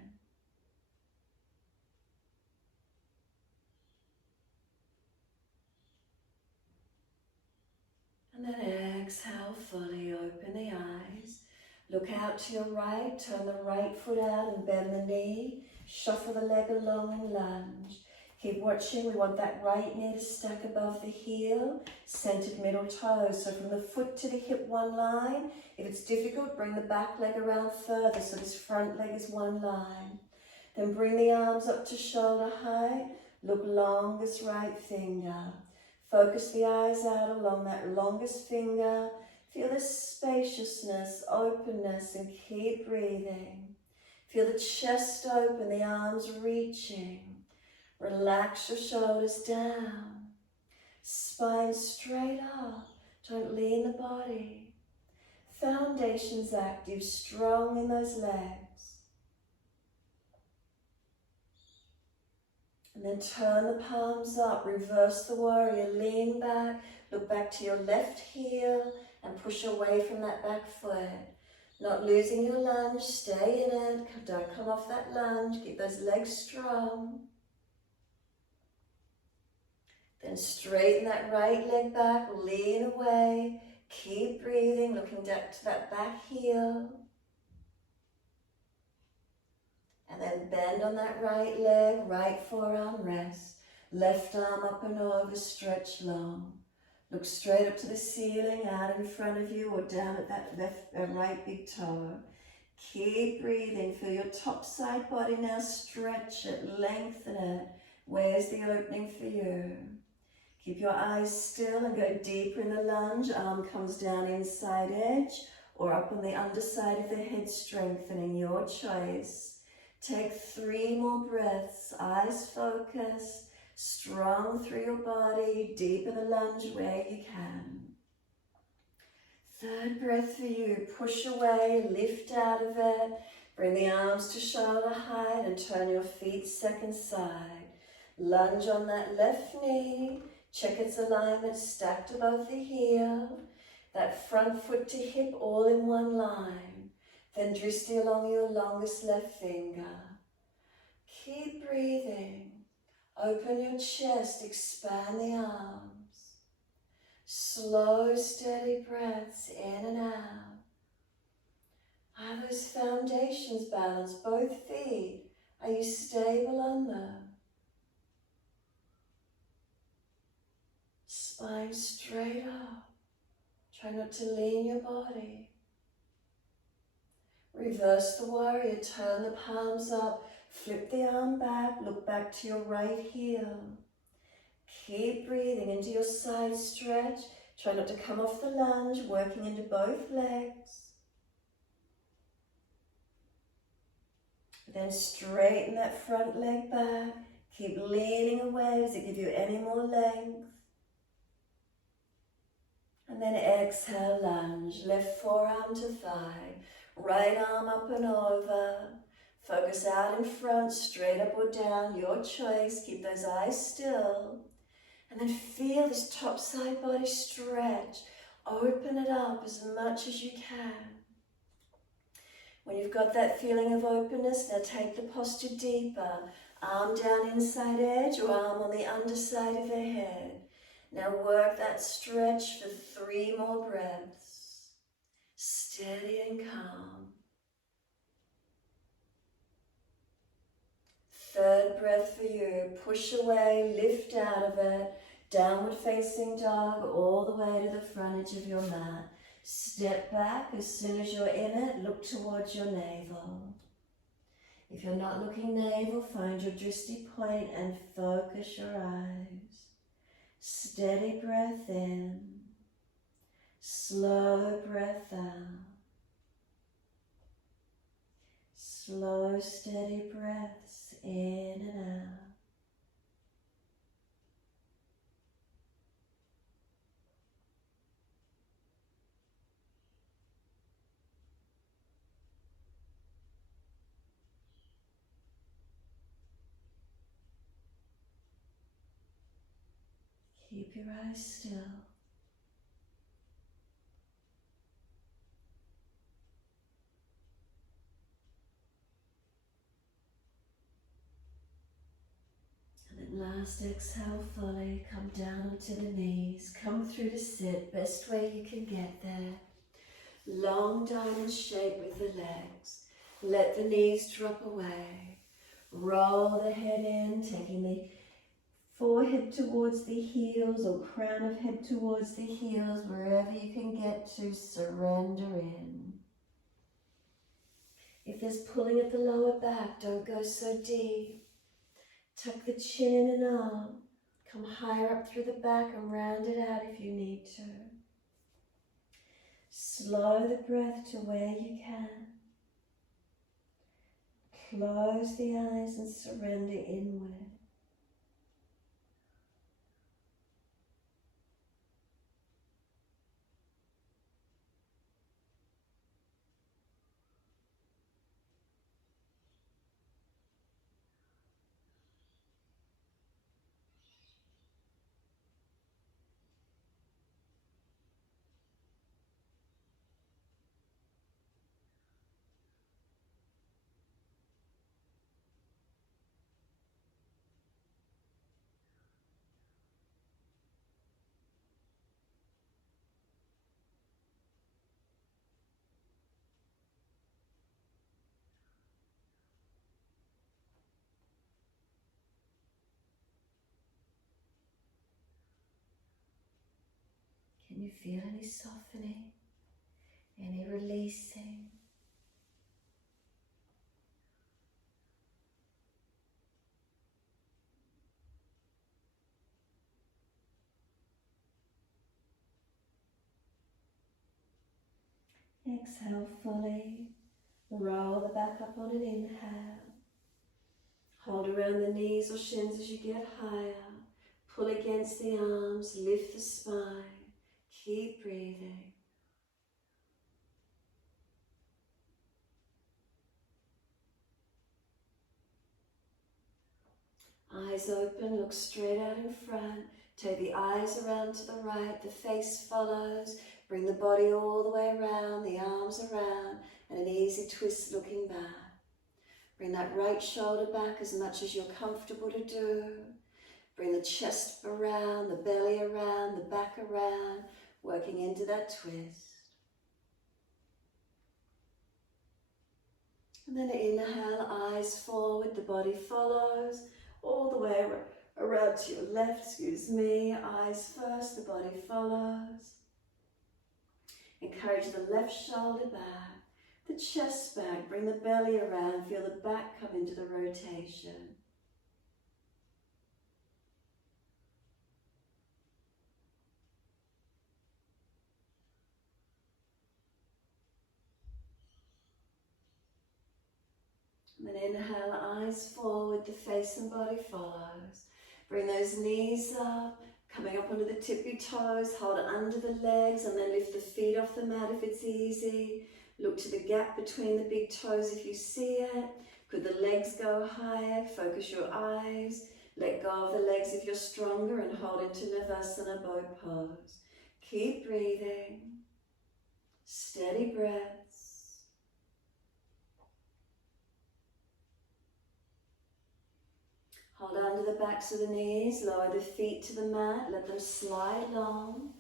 And then exhale fully, open the eyes. Look out to your right, turn the right foot out and bend the knee. Shuffle the leg along and lunge. Keep watching, we want that right knee to stack above the heel, centered middle toes. So from the foot to the hip, one line. If it's difficult, bring the back leg around further so this front leg is one line. Then bring the arms up to shoulder height. Look longest right finger. Focus the eyes out along that longest finger. Feel the spaciousness, openness, and keep breathing. Feel the chest open, the arms reaching. Relax your shoulders down. Spine straight up. Don't lean the body. Foundations active, strong in those legs. And then turn the palms up, reverse the warrior, lean back, look back to your left heel and push away from that back foot. Not losing your lunge, stay in it, don't come off that lunge, keep those legs strong. Then straighten that right leg back, lean away, keep breathing, looking down to that back heel. And then bend on that right leg, right forearm rest. Left arm up and over, stretch long. Look straight up to the ceiling, out in front of you or down at that right big toe. Keep breathing, feel your top side body now, stretch it, lengthen it. Where's the opening for you? Keep your eyes still and go deeper in the lunge. Arm comes down inside edge or up on the underside of the head, strengthening, your choice. Take 3 more breaths, eyes focused, strong through your body, deep in the lunge where you can. 3rd breath for you, push away, lift out of it, bring the arms to shoulder height and turn your feet 2nd side. Lunge on that left knee, check its alignment, stacked above the heel, that front foot to hip all in one line. Then Drishti along your longest left finger. Keep breathing. Open your chest, expand the arms. Slow, steady breaths in and out. Are those foundations balanced? Both feet, are you stable on them? Spine straight up. Try not to lean your body. Reverse the warrior, turn the palms up, flip the arm back, look back to your right heel. Keep breathing into your side stretch. Try not to come off the lunge, working into both legs. Then straighten that front leg back. Keep leaning away. Does it give you any more length? And then exhale, lunge. Left forearm to thigh. Right arm up and over. Focus out in front, straight up or down, your choice. Keep those eyes still. And then feel this top side body stretch. Open it up as much as you can. When you've got that feeling of openness, now take the posture deeper. Arm down inside edge or arm on the underside of the head. Now work that stretch for 3 more breaths. Steady and calm. 3rd breath for you. Push away, lift out of it. Downward facing dog all the way to the front edge of your mat. Step back as soon as you're in it. Look towards your navel. If you're not looking navel, find your Drishti point and focus your eyes. Steady breath in. Slow breath out. Slow, steady breaths in and out. Keep your eyes still. Last exhale fully, come down onto the knees, come through to sit, best way you can get there. Long diamond shape with the legs. Let the knees drop away. Roll the head in, taking the forehead towards the heels or crown of head towards the heels, wherever you can get to, surrender in. If there's pulling at the lower back, don't go so deep. Tuck the chin in and up. Come higher up through the back and round it out if you need to. Slow the breath to where you can. Close the eyes and surrender inward. Can you feel any softening, any releasing? Exhale fully. Roll the back up on an inhale. Hold around the knees or shins as you get higher. Pull against the arms, lift the spine. Keep breathing. Eyes open, look straight out in front. Take the eyes around to the right, the face follows. Bring the body all the way around, the arms around, and an easy twist looking back. Bring that right shoulder back as much as you're comfortable to do. Bring the chest around, the belly around, the back around, working into that twist. And then inhale, eyes forward, the body follows, all the way around to your left, eyes first, the body follows. Encourage the left shoulder back, the chest back, bring the belly around, feel the back come into the rotation. And then inhale, eyes forward, the face and body follows. Bring those knees up, coming up onto the tippy toes, hold it under the legs and then lift the feet off the mat if it's easy. Look to the gap between the big toes if you see it. Could the legs go higher? Focus your eyes. Let go of the legs if you're stronger and hold into Navasana boat pose. Keep breathing. Steady breaths. Hold under the backs of the knees, lower the feet to the mat, let them slide along.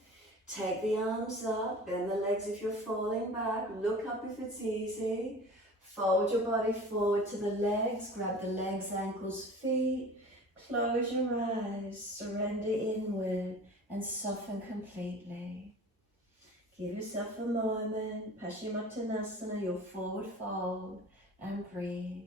Take the arms up, bend the legs if you're falling back, look up if it's easy. Fold your body forward to the legs, grab the legs, ankles, feet. Close your eyes, surrender inward and soften completely. Give yourself a moment, Paschimottanasana, your forward fold, and breathe.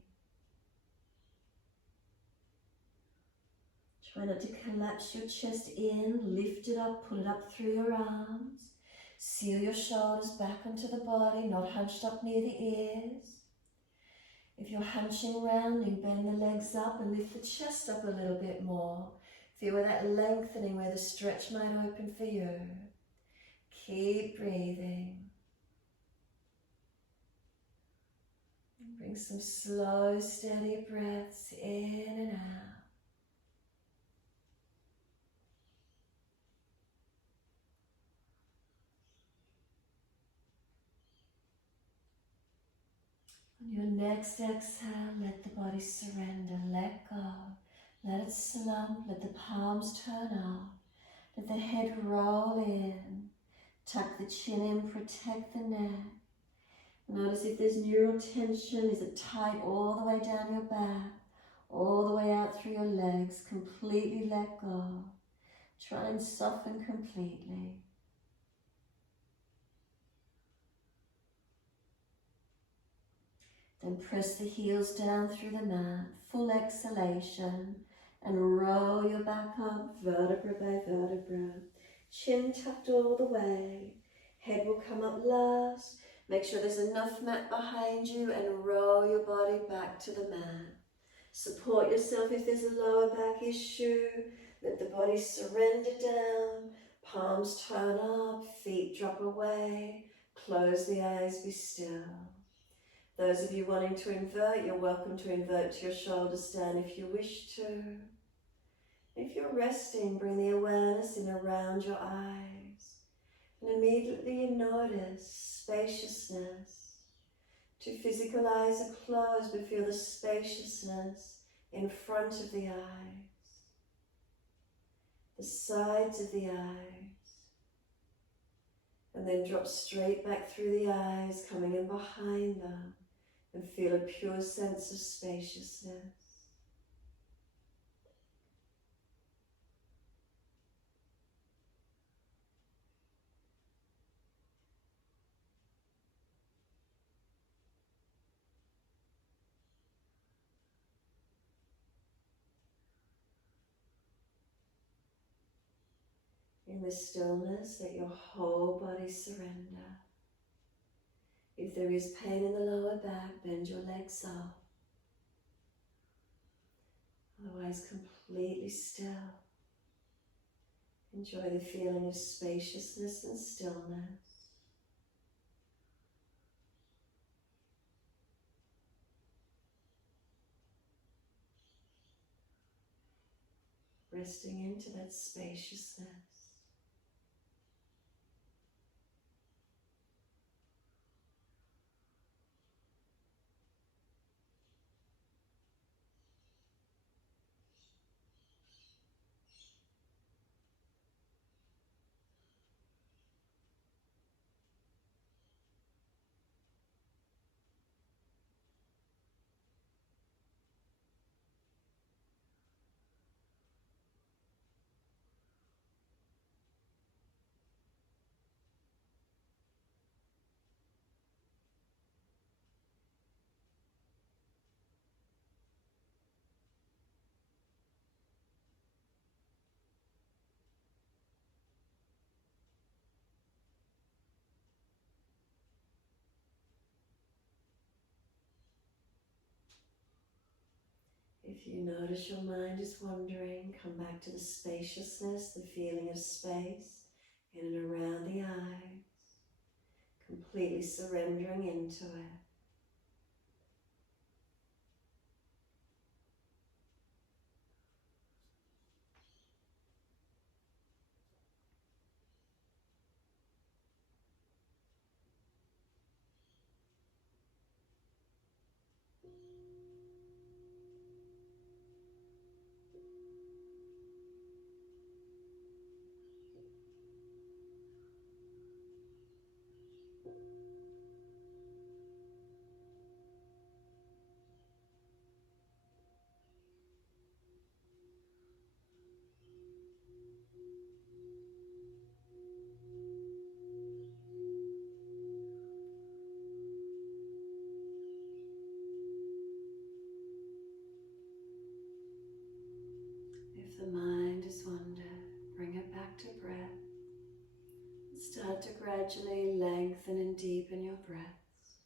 Try not to collapse your chest in, lift it up, pull it up through your arms. Seal your shoulders back onto the body, not hunched up near the ears. If you're hunching rounding, bend the legs up and lift the chest up a little bit more. Feel where that lengthening, where the stretch might open for you. Keep breathing. Bring some slow, steady breaths in and out. On your next exhale, let the body surrender, let go. Let it slump, let the palms turn up. Let the head roll in. Tuck the chin in, protect the neck. Notice if there's neural tension, is it tight all the way down your back, all the way out through your legs. Completely let go. Try and soften completely. Then press the heels down through the mat. Full exhalation. And roll your back up, vertebra by vertebra. Chin tucked all the way. Head will come up last. Make sure there's enough mat behind you and roll your body back to the mat. Support yourself if there's a lower back issue. Let the body surrender down. Palms turn up, feet drop away. Close the eyes, be still. Those of you wanting to invert, you're welcome to invert to your shoulder stand if you wish to. If you're resting, bring the awareness in around your eyes. And immediately you notice spaciousness. Two physical eyes are closed, but feel the spaciousness in front of the eyes, the sides of the eyes, and then drop straight back through the eyes, coming in behind them, and feel a pure sense of spaciousness. In the stillness, let your whole body surrender. If there is pain in the lower back, bend your legs up. Otherwise, completely still. Enjoy the feeling of spaciousness and stillness. Resting into that spaciousness. If you notice your mind is wandering, come back to the spaciousness, the feeling of space in and around the eyes, completely surrendering into it. If the mind has wandered, bring it back to breath. Start to gradually lengthen and deepen your breaths.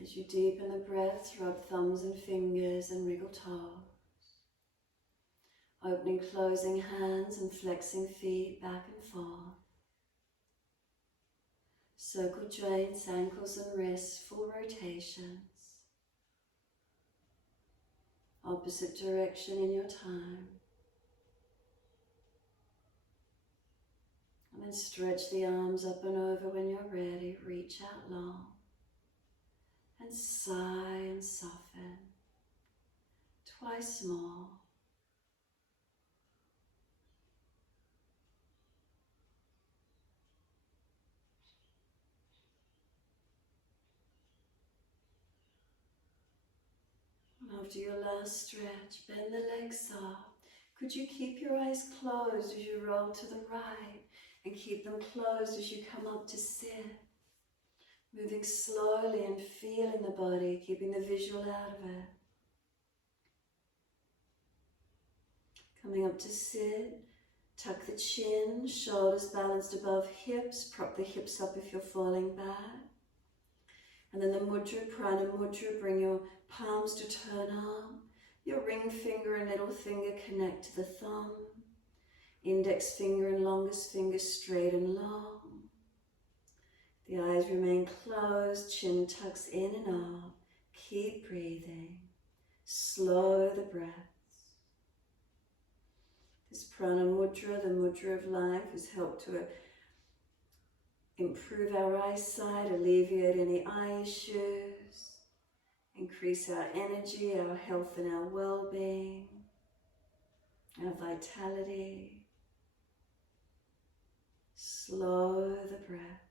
As you deepen the breaths, rub thumbs and fingers and wriggle toes. Opening, closing hands and flexing feet back and forth. Circle joints, ankles and wrists, full rotations. Opposite direction in your time. And then stretch the arms up and over when you're ready. Reach out long. And sigh and soften. Twice more. And after your last stretch, bend the legs up. Could you keep your eyes closed as you roll to the right and keep them closed as you come up to sit? Moving slowly and feeling the body, keeping the visual out of it. Coming up to sit, tuck the chin, shoulders balanced above hips, prop the hips up if you're falling back. And then the mudra, prana mudra, bring your palms to turn up. Your ring finger and little finger connect to the thumb. Index finger and longest finger straight and long. The eyes remain closed, chin tucks in and up. Keep breathing. Slow the breaths. This prana mudra, the mudra of life, has helped to improve our eyesight, alleviate any eye issues, increase our energy, our health and our well-being, our vitality. Slow the breaths.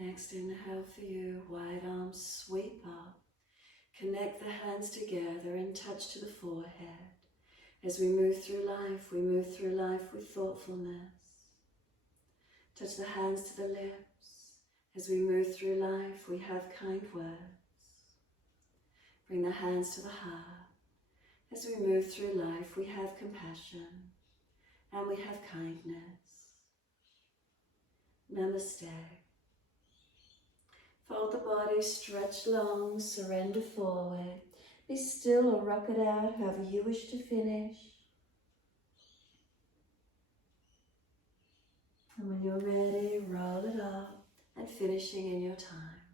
Next inhale for you, wide arms sweep up. Connect the hands together and touch to the forehead. As we move through life with thoughtfulness. Touch the hands to the lips. As we move through life, we have kind words. Bring the hands to the heart. As we move through life, we have compassion and we have kindness. Namaste. Fold the body, stretch long, surrender forward. Be still or rock it out however you wish to finish. And when you're ready, roll it up and finishing in your time.